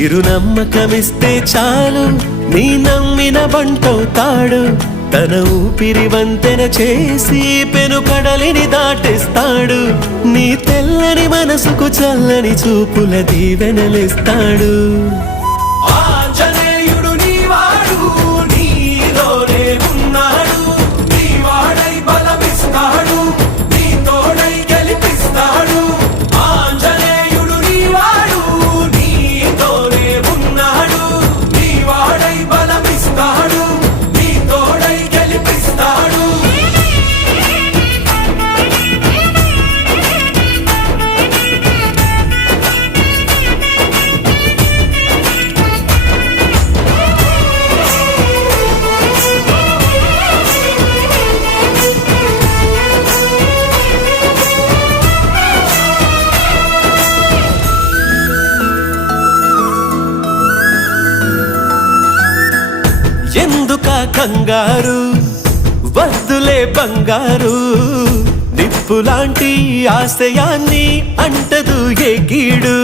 చిరునమ్మకమిస్తే చాలు నీ నమ్మిన బంటవుతాడు తన ఊపిరి వంతెన చేసి పెనుకడలిని దాటేస్తాడు నీ తెల్లని మనసుకు చల్లని చూపుల దీవెనలిస్తాడు ఆంజనేయుడు నీవాడు నీలోనే ఉన్నాడు నీవాడై బలమిస్తాడు నీ తోడై గెలిపిస్తాడు ఆంజనేయుడు నీవాడు నీతోనే ఉన్నాడు నీవాడై బలమిస్తాడు నీ తోడై గెలిపిస్తాడు ఎందుకా కంగారు వద్దులే బంగారు నిప్పులాంటి ఆశయాన్ని అంటదు ఏ కీడు